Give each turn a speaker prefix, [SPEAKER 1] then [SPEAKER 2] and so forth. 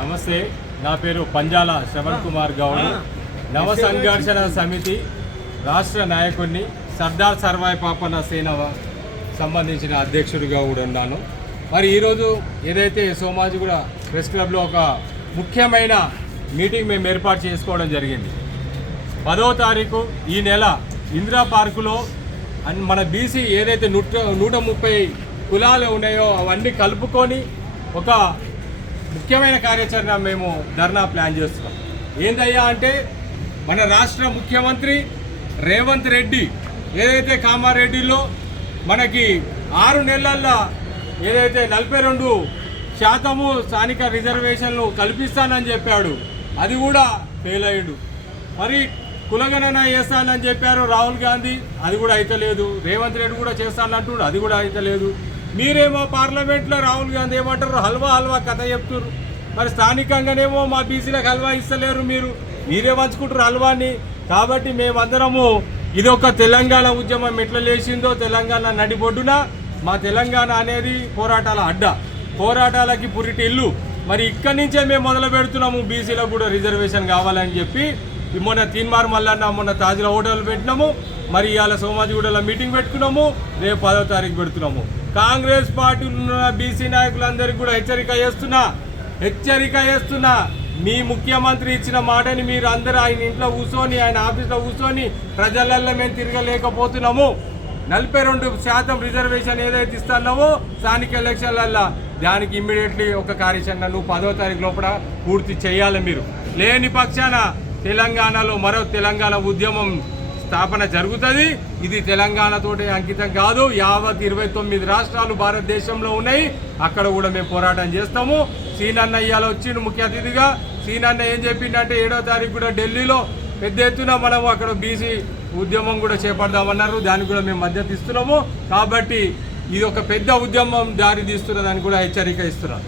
[SPEAKER 1] నమస్తే నా పేరు పంజాల శ్రవణ్ కుమార్ గౌడ్. నవ సంఘర్షణ సమితి రాష్ట్ర నాయకుడిని సర్దార్ సర్వాయి పాపన్న సేన సంబంధించిన అధ్యక్షుడిగా కూడా ఉన్నాను. మరి ఈరోజు ఏదైతే సోమాజిగూడ ప్రెస్ క్లబ్లో ఒక ముఖ్యమైన మీటింగ్ మేము ఏర్పాటు చేసుకోవడం జరిగింది. పదో తారీఖు ఈ నెల ఇందిరా పార్కులో అన్- మన బీసీ ఏదైతే నూట నూట ముప్పై కులాలు ఉన్నాయో అవన్నీ కలుపుకొని ఒక ముఖ్యమైన కార్యాచరణ మేము ధర్నా ప్లాన్ చేస్తున్నాం. ఏందయ్యా అంటే మన రాష్ట్ర ముఖ్యమంత్రి రేవంత్ రెడ్డి ఏదైతే కామారెడ్డిలో మనకి ఆరు నెలల్లో ఏదైతే నలభై రెండు శాతము స్థానిక రిజర్వేషన్లు కల్పిస్తానని చెప్పాడు. అది కూడా ఫెయిల్ అయ్యాడు. మరి కులగణన చేస్తానని చెప్పారు రాహుల్ గాంధీ. అది కూడా అయితలేదు. రేవంత్ రెడ్డి కూడా చేస్తానంటుడు అది కూడా అయితలేదు. మీరేమో పార్లమెంట్లో రాహుల్ గాంధీ ఏమంటారు? హల్వా హల్వా కథ చెప్తున్నారు మరి స్థానికంగానేమో మా బీసీలకు హల్వా ఇస్తలేరు మీరు. మీరే పంచుకుంటారు హల్వాని. కాబట్టి మేమందరము ఇది ఒక తెలంగాణ ఉద్యమం. ఎట్లా లేచిందో తెలంగాణ నడిబొడ్డున మా తెలంగాణ అనేది పోరాటాల అడ్డ. పోరాటాలకి పురిటి ఇల్లు మరి ఇక్కడి నుంచే మేము మొదలు పెడుతున్నాము బీసీలకు కూడా రిజర్వేషన్ కావాలని చెప్పి మొన్న తీన్మార్ మల్లన్న మొన్న తాజుల హోటల్ పెట్టినాము. మరి ఇవాళ సోమాజిగూడలో మీటింగ్ పెట్టుకున్నాము. రేపు పదో తారీఖు పెడుతున్నాము. కాంగ్రెస్ పార్టీ ఉన్న బీసీ నాయకులందరికీ కూడా హెచ్చరిక చేస్తున్నా. హెచ్చరిక చేస్తున్నా. మీ ముఖ్యమంత్రి ఇచ్చిన మాటని మీరు అందరూ ఆయన ఇంట్లో కూర్చొని ఆయన ఆఫీస్లో కూర్చొని ప్రజలల్లో మేము తిరగలేకపోతున్నాము. నలభై రెండు శాతం రిజర్వేషన్ ఏదైతే ఇస్తున్నావో స్థానిక ఎలక్షన్లల్లో దానికి ఇమ్మీడియట్లీ ఒక కార్యాచరణ నువ్వు పదో తారీఖు లోపల పూర్తి చేయాలి మీరు. లేని పక్షాన తెలంగాణలో మరో తెలంగాణ ఉద్యమం స్థాపన జరుగుతుంది. ఇది తెలంగాణతోటి అంకితం కాదు. యావత్ ఇరవై తొమ్మిది రాష్ట్రాలు భారతదేశంలో ఉన్నాయి. అక్కడ కూడా మేము పోరాటం చేస్తాము. సీనన్న ఇవాళ వచ్చిండు ముఖ్య అతిథిగా. సీనన్న ఏం చెప్పిండంటే ఏడో తారీఖు కూడా ఢిల్లీలో పెద్ద ఎత్తున మనము అక్కడ బీసీ ఉద్యమం కూడా చేపడదామన్నారు. దానికి కూడా మేము మద్దతు ఇస్తున్నాము. కాబట్టి ఇది ఒక పెద్ద ఉద్యమం దారి తీస్తున్నదని కూడా హెచ్చరిక ఇస్తున్నారు.